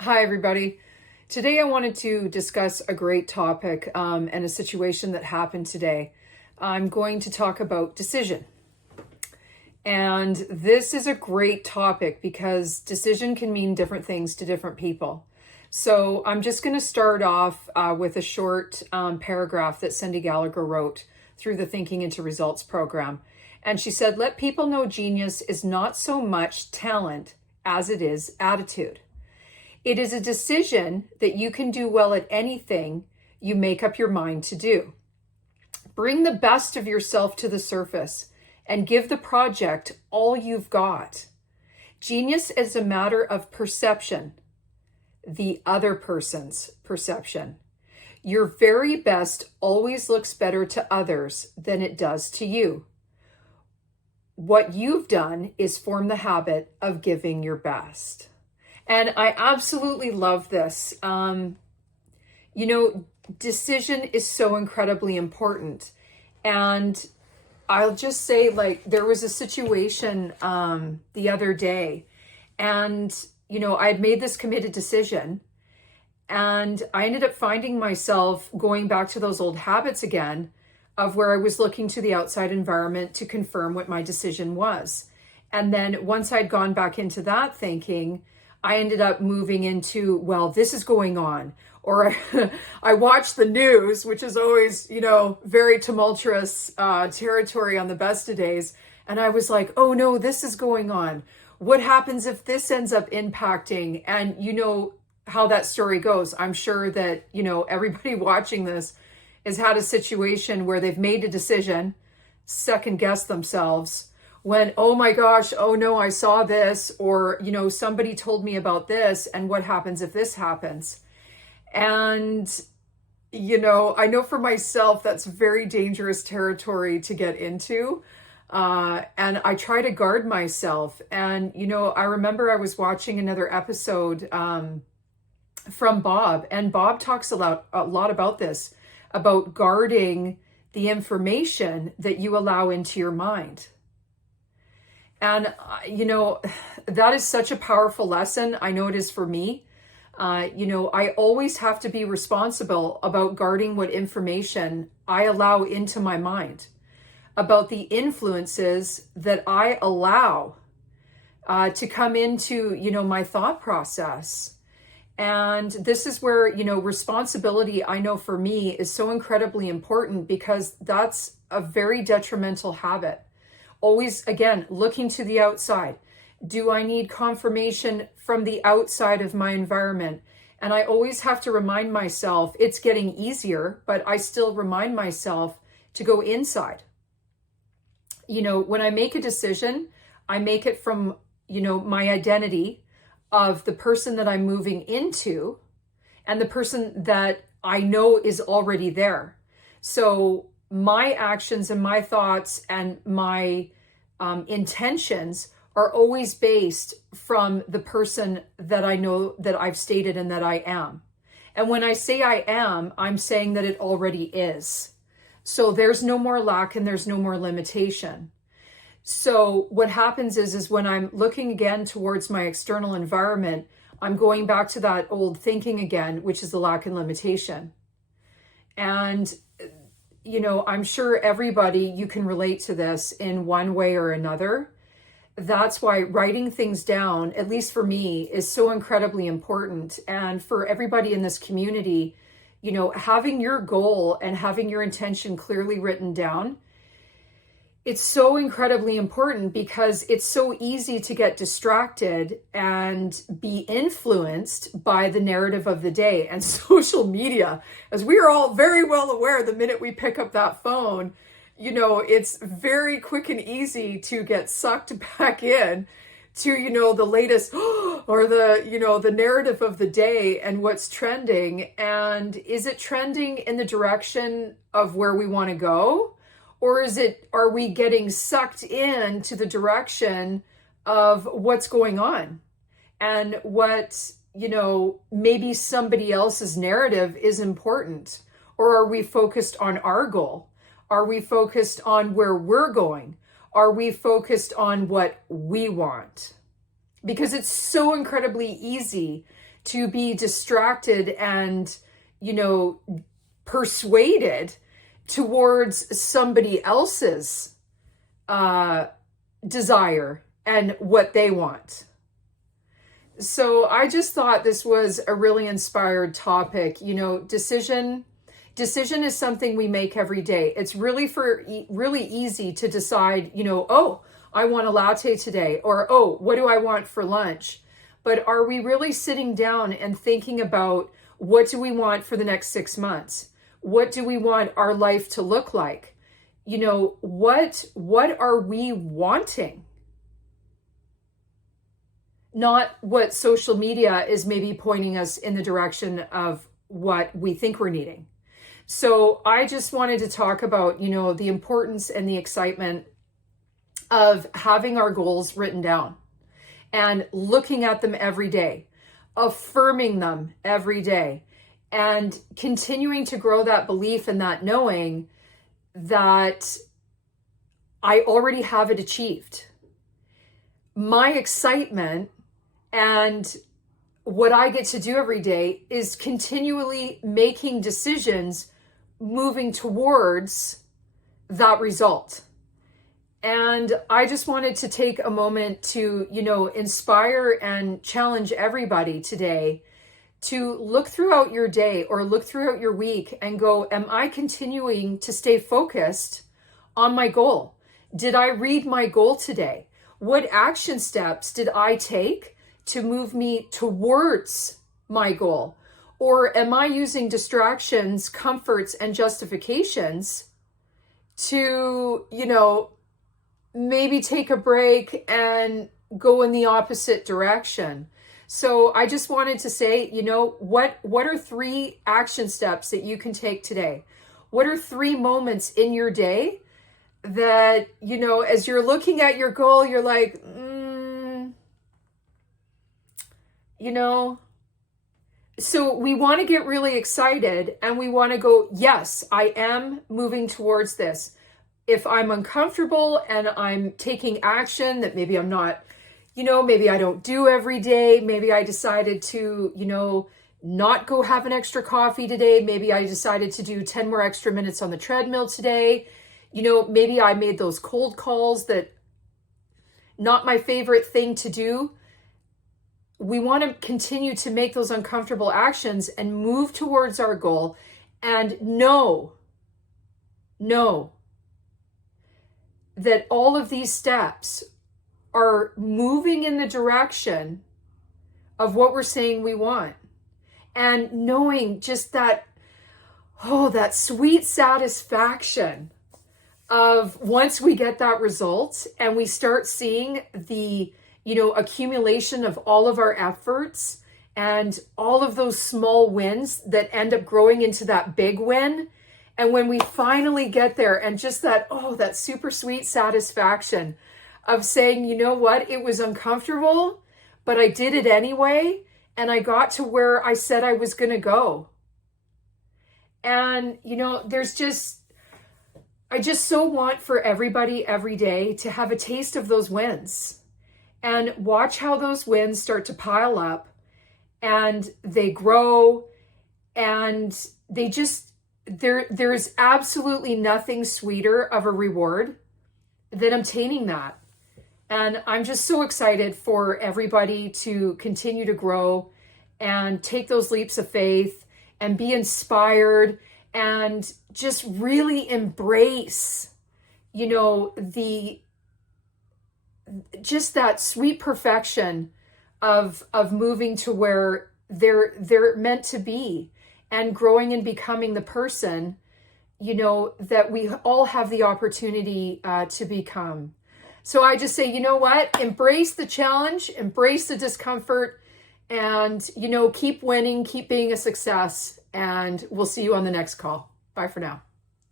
Hi, everybody. Today I wanted to discuss a great topic and a situation that happened today. I'm going to talk about decision. And this is a great topic because decision can mean different things to different people. So I'm just going to start off with a short paragraph that Cindy Gallagher wrote through the Thinking into Results program. And she said, "Let people know genius is not so much talent as it is attitude. It is a decision that you can do well at anything you make up your mind to do. Bring the best of yourself to the surface and give the project all you've got. Genius is a matter of perception, the other person's perception. Your very best always looks better to others than it does to you. What you've done is form the habit of giving your best." And I absolutely love this. Decision is so incredibly important. And I'll just say, there was a situation the other day, and, I had made this committed decision, and I ended up finding myself going back to those old habits again of where I was looking to the outside environment to confirm what my decision was. And then once I'd gone back into that thinking, I ended up moving into, well, this is going on. Or I watched the news, which is always, very tumultuous territory on the best of days. And I was like, oh no, this is going on. What happens if this ends up impacting? And you know how that story goes. I'm sure that, everybody watching this has had a situation where they've made a decision, second guessed themselves, when, oh my gosh, oh no, I saw this, or, somebody told me about this, and what happens if this happens? And, I know for myself, that's very dangerous territory to get into. And I try to guard myself. And, I remember I was watching another episode from Bob, and Bob talks a lot about this, about guarding the information that you allow into your mind. And, that is such a powerful lesson. I know it is for me. I always have to be responsible about guarding what information I allow into my mind, about the influences that I allow to come into, my thought process. And this is where, responsibility, I know for me, is so incredibly important because that's a very detrimental habit. Always, again, looking to the outside. Do I need confirmation from the outside of my environment? And I always have to remind myself, it's getting easier, but I still remind myself to go inside. When I make a decision, I make it from, my identity of the person that I'm moving into and the person that I know is already there. So my actions and my thoughts and my intentions are always based from the person that I know that I've stated and that I am. And when I say I am, I'm saying that it already is. So there's no more lack and there's no more limitation. So what happens is when I'm looking again towards my external environment, I'm going back to that old thinking again, which is the lack and limitation. And I'm sure everybody, you can relate to this in one way or another. That's why writing things down, at least for me, is so incredibly important. And for everybody in this community, having your goal and having your intention clearly written down, it's so incredibly important because it's so easy to get distracted and be influenced by the narrative of the day and social media. As we are all very well aware, the minute we pick up that phone, it's very quick and easy to get sucked back in to, the latest or the narrative of the day and what's trending. And is it trending in the direction of where we want to go? Or are we getting sucked into the direction of what's going on and what, maybe somebody else's narrative is important? Or are we focused on our goal? Are we focused on where we're going? Are we focused on what we want? Because it's so incredibly easy to be distracted and, persuaded towards somebody else's desire and what they want. So I just thought this was a really inspired topic. Decision is something we make every day. It's really easy to decide, oh, I want a latte today, or, oh, what do I want for lunch? But are we really sitting down and thinking about what do we want for the next 6 months? What do we want our life to look like? What are we wanting? Not what social media is maybe pointing us in the direction of what we think we're needing. So I just wanted to talk about, the importance and the excitement of having our goals written down and looking at them every day, affirming them every day, and continuing to grow that belief and that knowing that I already have it achieved. My excitement and what I get to do every day is continually making decisions moving towards that result. And I just wanted to take a moment to, inspire and challenge everybody today to look throughout your day or look throughout your week and go, am I continuing to stay focused on my goal? Did I read my goal today? What action steps did I take to move me towards my goal? Or am I using distractions, comforts, and justifications to, maybe take a break and go in the opposite direction? So I just wanted to say, what are 3 action steps that you can take today? What are 3 moments in your day that, as you're looking at your goal, you're like, So we want to get really excited and we want to go, yes, I am moving towards this. If I'm uncomfortable and I'm taking action that maybe I'm not, maybe I don't do every day. Maybe I decided to, not go have an extra coffee today. Maybe I decided to do 10 more extra minutes on the treadmill today. Maybe I made those cold calls that not my favorite thing to do. We want to continue to make those uncomfortable actions and move towards our goal and know that all of these steps are moving in the direction of what we're saying we want. And knowing just that sweet satisfaction of once we get that result and we start seeing the accumulation of all of our efforts and all of those small wins that end up growing into that big win. And when we finally get there and just that super sweet satisfaction of saying, you know what, it was uncomfortable, but I did it anyway. And I got to where I said I was going to go. And, I just so want for everybody every day to have a taste of those wins. And watch how those wins start to pile up and they grow and they just, there's absolutely nothing sweeter of a reward than obtaining that. And I'm just so excited for everybody to continue to grow and take those leaps of faith and be inspired and just really embrace, just that sweet perfection of moving to where they're meant to be and growing and becoming the person, that we all have the opportunity to become. So I just say, embrace the challenge, embrace the discomfort, and, keep winning, keep being a success. And we'll see you on the next call. Bye for now.